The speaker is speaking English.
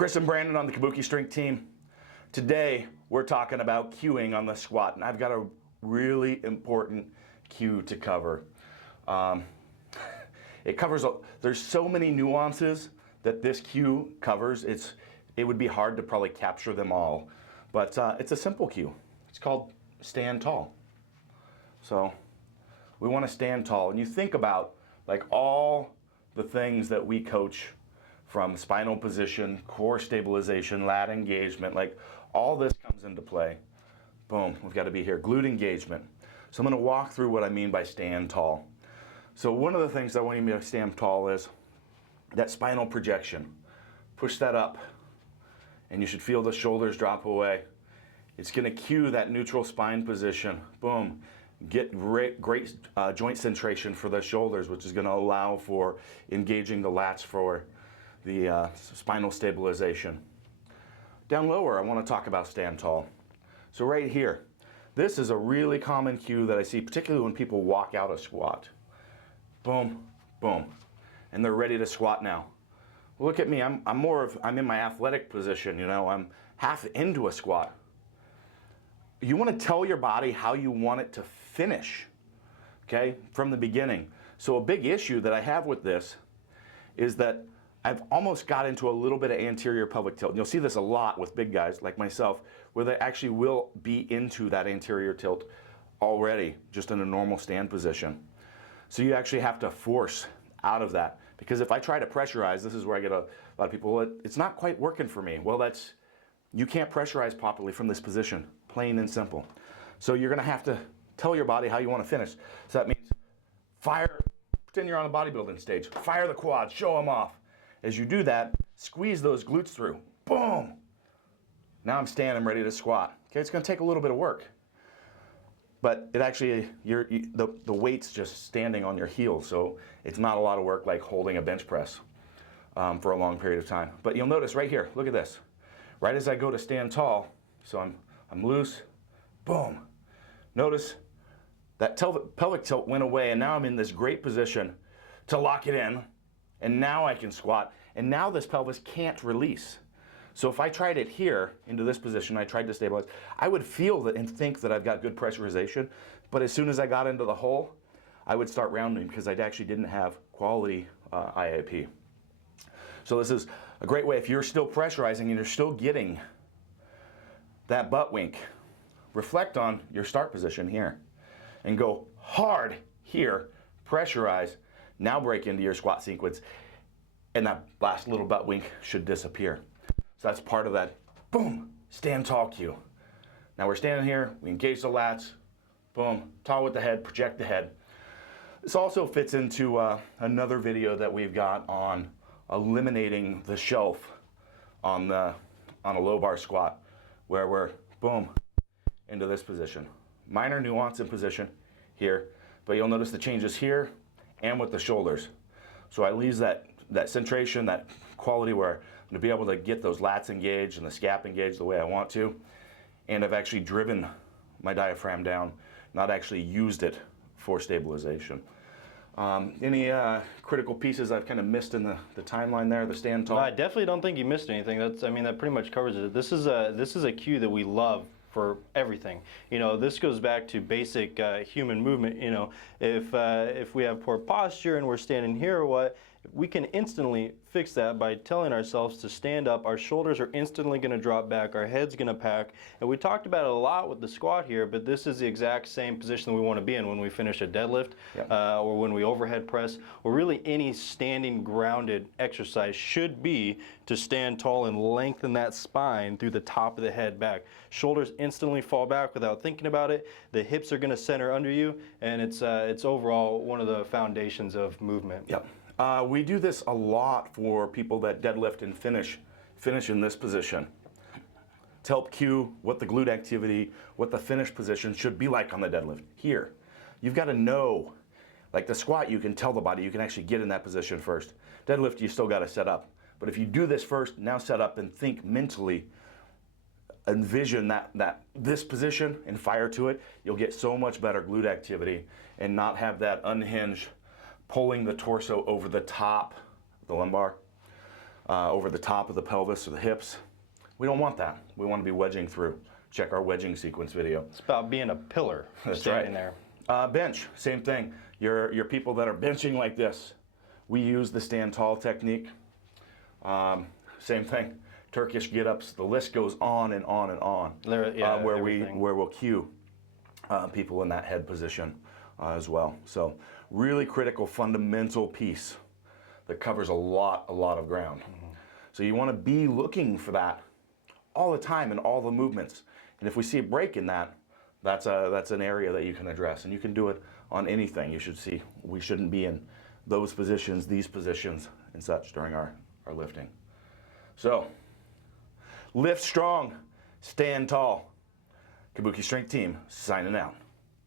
Chris and Brandon on the Kabuki Strength team. Today we're talking about cueing on the squat, and I've got a really important cue to cover. It covers, there's so many nuances that this cue covers, it would be hard to probably capture them all, but it's a simple cue. It's called stand tall. So we want to stand tall, and you think about like all the things that we coach, from spinal position, core stabilization, lat engagement, like all this comes into play. Boom, we've got to be here. Glute engagement. So I'm going to walk through what I mean by stand tall. So one of the things I want you to stand tall is that spinal projection. Push that up, and you should feel the shoulders drop away. It's going to cue that neutral spine position. Boom. Get great joint centration for the shoulders, which is going to allow for engaging the lats for the spinal stabilization. Down lower, I want to talk about stand tall. So right here, this is a really common cue that I see, particularly when people walk out a squat. Boom, boom, and they're ready to squat now. Look at me, I'm in my athletic position, you know, I'm half into a squat. You want to tell your body how you want it to finish, okay, from the beginning. So a big issue that I have with this is that I've almost got into a little bit of anterior pelvic tilt. And you'll see this a lot with big guys like myself, where they actually will be into that anterior tilt already, just in a normal stand position. So you actually have to force out of that, because if I try to pressurize, this is where I get a lot of people, it's not quite working for me. Well, you can't pressurize properly from this position, plain and simple. So you're gonna have to tell your body how you wanna finish. So that means fire, pretend you're on a bodybuilding stage, fire the quads, show them off. As you do that, squeeze those glutes through. Boom! Now I'm standing ready to squat. Okay, it's going to take a little bit of work, but it actually, the weight's just standing on your heels, so it's not a lot of work like holding a bench press for a long period of time. But you'll notice right here, look at this. Right as I go to stand tall, so I'm loose, boom. Notice that pelvic tilt went away, and now I'm in this great position to lock it in. And now I can squat, and now this pelvis can't release. So if I tried it here, into this position, I tried to stabilize, I would feel that and think that I've got good pressurization, but as soon as I got into the hole, I would start rounding because I actually didn't have quality IAP. So this is a great way, if you're still pressurizing and you're still getting that butt wink, reflect on your start position here, and go hard here, pressurize, now break into your squat sequence, and that last little butt wink should disappear. So that's part of that, boom, stand tall cue. Now we're standing here, we engage the lats, boom, tall with the head, project the head. This also fits into another video that we've got on eliminating the shelf on a low bar squat, where we're, boom, into this position. Minor nuance in position here, but you'll notice the changes here and with the shoulders. So I lose that centration, that quality where I'm going to be able to get those lats engaged and the scap engaged the way I want to. And I've actually driven my diaphragm down, not actually used it for stabilization. Any critical pieces I've kind of missed in the timeline there, the stand tall? No, I definitely don't think you missed anything. That pretty much covers it. This is a cue that we love for everything. You know, this goes back to basic human movement. You know, if we have poor posture and we're standing here or what, we can instantly fix that by telling ourselves to stand up. Our shoulders are instantly going to drop back, our head's going to pack. And we talked about it a lot with the squat here, but this is the exact same position that we want to be in when we finish a deadlift, or when we overhead press, or really any standing grounded exercise should be to stand tall and lengthen that spine through the top of the head back. Shoulders instantly fall back without thinking about it. The hips are going to center under you, and it's overall one of the foundations of movement. Yep. We do this a lot for people that deadlift and finish in this position, to help cue what the glute activity, what the finish position should be like on the deadlift. Here, you've got to know, like the squat, you can tell the body, you can actually get in that position first. Deadlift, you still got to set up. But if you do this first, now set up and think mentally, envision this position and fire to it, you'll get so much better glute activity and not have that unhinged pulling the torso over the top of the lumbar. over the top of the pelvis or the hips. We don't want that. We want to be wedging through. Check our wedging sequence video. It's about being a pillar. That's standing right. there. Bench, same thing. Your people that are benching like this, we use the stand tall technique. Same thing. Turkish get-ups. The list goes on and on and on. Where we'll cue people in that head position as well. So really critical, fundamental piece that covers a lot of ground. So you want to be looking for that all the time in all the movements. And if we see a break in that, that's an area that you can address. And you can do it on anything. You should see we shouldn't be in those positions, these positions, and such during our lifting. So lift strong, stand tall. Kabuki Strength Team signing out.